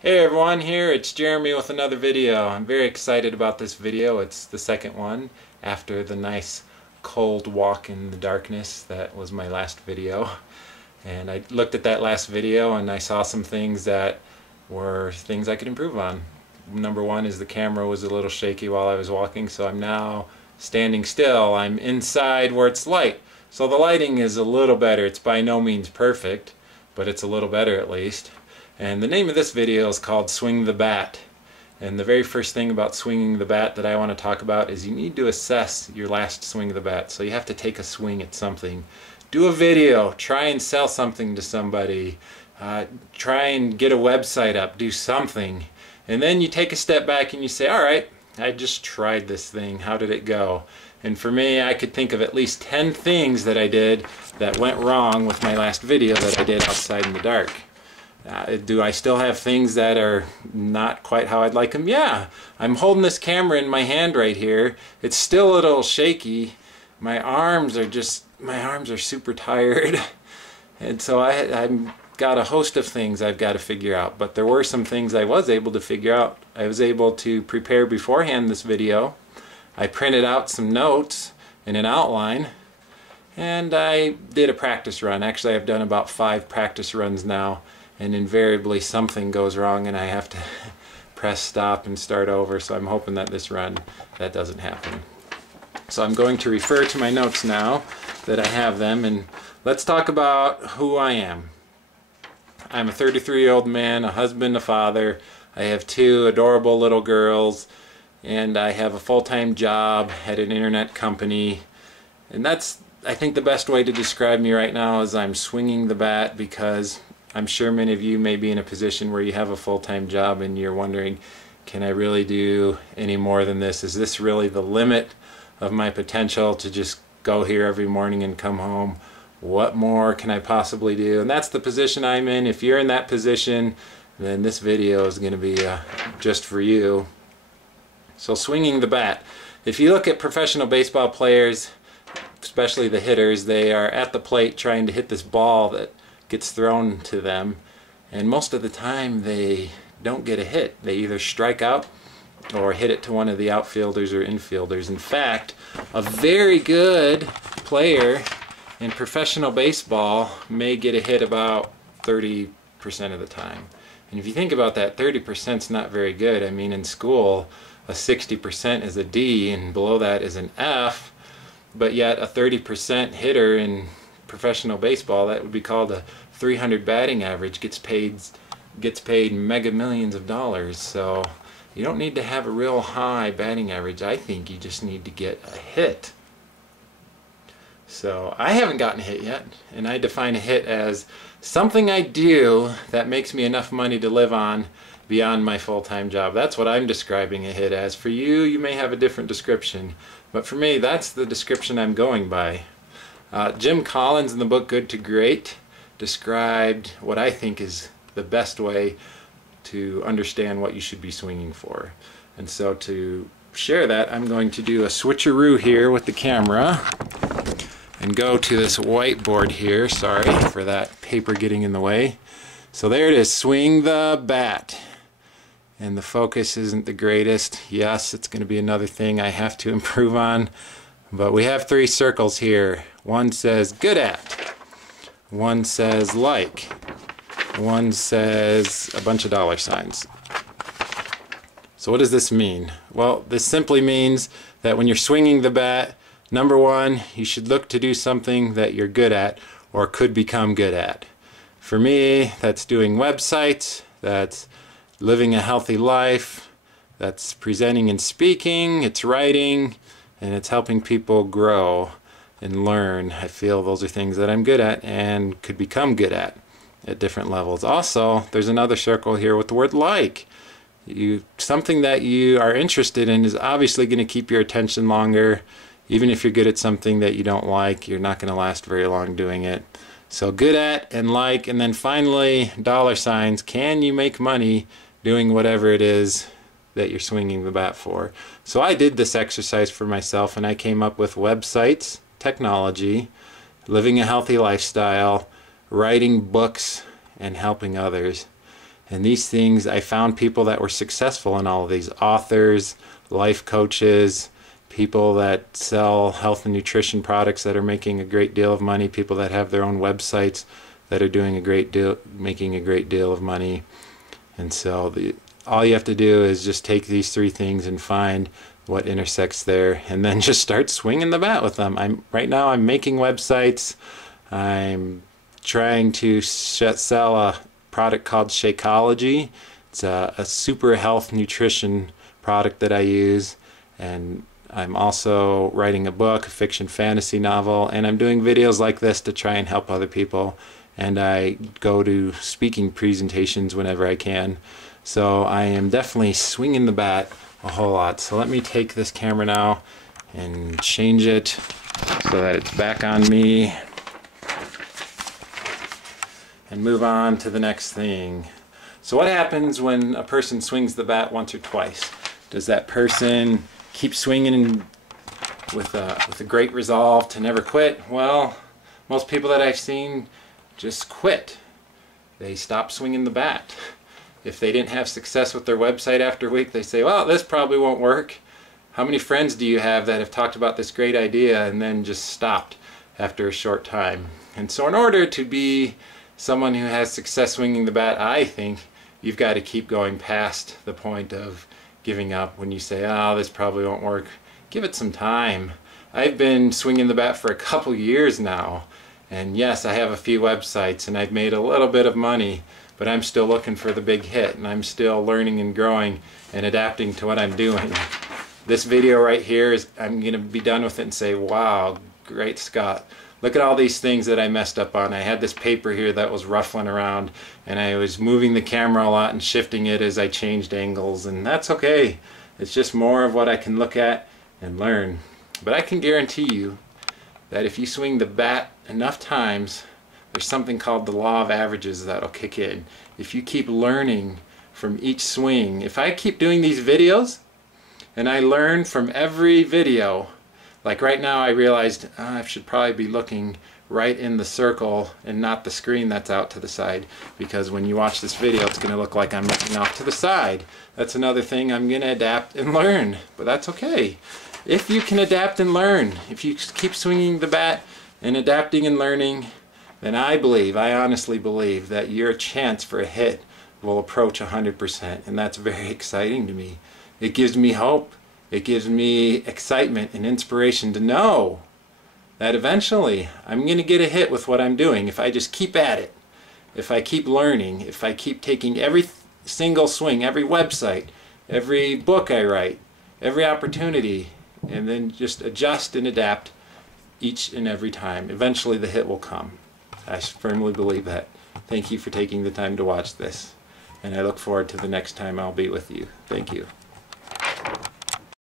Hey everyone, here it's Jeremy with another video. I'm very excited about this video. It's the second one after the nice cold walk in the darkness that was my last video. And I looked at that last video and I saw some things that were things I could improve on. Number one is the camera was a little shaky while I was walking, so I'm now standing still. I'm inside where it's light. So the lighting is a little better. It's by no means perfect, but it's a little better at least. And the name of this video is called Swing the Bat. And the very first thing about swinging the bat that I want to talk about is you need to assess your last swing of the bat. So you have to take a swing at something. Do a video. Try and sell something to somebody. Try and get a website up. Do something. And then you take a step back and you say, alright, I just tried this thing. How did it go? And for me, I could think of at least 10 things that I did that went wrong with my last video that I did outside in the dark. Do I still have things that are not quite how I'd like them? Yeah. I'm holding this camera in my hand right here. It's still a little shaky. My arms are super tired. And so I've got a host of things I've got to figure out. But there were some things I was able to figure out. I was able to prepare beforehand this video. I printed out some notes in an outline. And I did a practice run. Actually, I've done about 5 practice runs now. And invariably something goes wrong and I have to press stop and start over, so I'm hoping that this run that doesn't happen. So I'm going to refer to my notes now that I have them, and let's talk about who I am. I'm a 33-year-old man, a husband, a father. I have 2 adorable little girls, and I have a full-time job at an internet company. And that's, I think, the best way to describe me right now is I'm swinging the bat, because I'm sure many of you may be in a position where you have a full-time job and you're wondering, can I really do any more than this? Is this really the limit of my potential to just go here every morning and come home? What more can I possibly do? And that's the position I'm in. If you're in that position, then this video is going to be just for you. So swinging the bat. If you look at professional baseball players, especially the hitters, they are at the plate trying to hit this ball that gets thrown to them, and most of the time they don't get a hit. They either strike out or hit it to one of the outfielders or infielders. In fact, a very good player in professional baseball may get a hit about 30% of the time. And if you think about that, 30% is not very good. I mean, in school a 60% is a D and below that is an F, but yet a 30% hitter in professional baseball, that would be called a 300 batting average, gets paid mega millions of dollars. So you don't need to have a real high batting average. I think you just need to get a hit. So I haven't gotten a hit yet, and I define a hit as something I do that makes me enough money to live on beyond my full-time job. That's what I'm describing a hit as. For you, you may have a different description, but for me, that's the description I'm going by. Jim Collins in the book Good to Great described what I think is the best way to understand what you should be swinging for. And so to share that, I'm going to do a switcheroo here with the camera and go to this whiteboard here. Sorry for that paper getting in the way. So there it is, swing the bat. And the focus isn't the greatest. Yes, it's going to be another thing I have to improve on. But we have 3 circles here. One says good at, one says like, one says a bunch of dollar signs. So what does this mean? Well, this simply means that when you're swinging the bat, number one, you should look to do something that you're good at or could become good at. For me, that's doing websites, that's living a healthy life, that's presenting and speaking, it's writing, and it's helping people grow and learn. I feel those are things that I'm good at and could become good at different levels. Also, there's another circle here with the word like. Something that you are interested in is obviously going to keep your attention longer. Even if you're good at something that you don't like, you're not going to last very long doing it. So good at and like, and then finally dollar signs. Can you make money doing whatever it is that you're swinging the bat for? So I did this exercise for myself, and I came up with websites, technology, living a healthy lifestyle, writing books, and helping others. And these things, I found people that were successful in all of these: authors, life coaches, people that sell health and nutrition products that are making a great deal of money, people that have their own websites that are doing a great deal, making a great deal of money. And so all you have to do is just take these three things and find what intersects there, and then just start swinging the bat with them. Right now I'm making websites. I'm trying to sell a product called Shakeology. It's a super health nutrition product that I use, and I'm also writing a book, a fiction fantasy novel, and I'm doing videos like this to try and help other people, and I go to speaking presentations whenever I can. So I am definitely swinging the bat a whole lot. So let me take this camera now and change it so that it's back on me, and move on to the next thing. So what happens when a person swings the bat once or twice? Does that person keep swinging with a great resolve to never quit? Well, most people that I've seen just quit. They stop swinging the bat. If they didn't have success with their website after a week, they say, well, this probably won't work. How many friends do you have that have talked about this great idea and then just stopped after a short time? And so in order to be someone who has success swinging the bat, I think you've got to keep going past the point of giving up. When you say, oh, this probably won't work, give it some time. I've been swinging the bat for a couple years now, and yes, I have a few websites and I've made a little bit of money, but I'm still looking for the big hit, and I'm still learning and growing and adapting to what I'm doing. This video right here is, I'm going to be done with it and say, wow, great Scott. Look at all these things that I messed up on. I had this paper here that was ruffling around, and I was moving the camera a lot and shifting it as I changed angles, and that's okay. It's just more of what I can look at and learn. But I can guarantee you that if you swing the bat enough times, there's something called the law of averages that'll kick in. If you keep learning from each swing, if I keep doing these videos and I learn from every video, like right now I realized I should probably be looking right in the circle and not the screen that's out to the side, because when you watch this video it's going to look like I'm looking off to the side. That's another thing I'm going to adapt and learn, but that's okay. If you can adapt and learn, if you keep swinging the bat and adapting and learning, then I honestly believe that your chance for a hit will approach 100%, and that's very exciting to me. It gives me hope. It gives me excitement and inspiration to know that eventually I'm going to get a hit with what I'm doing if I just keep at it. If I keep learning, if I keep taking every single swing, every website, every book I write, every opportunity, and then just adjust and adapt each and every time. Eventually the hit will come. I firmly believe that. Thank you for taking the time to watch this, and I look forward to the next time I'll be with you. Thank you.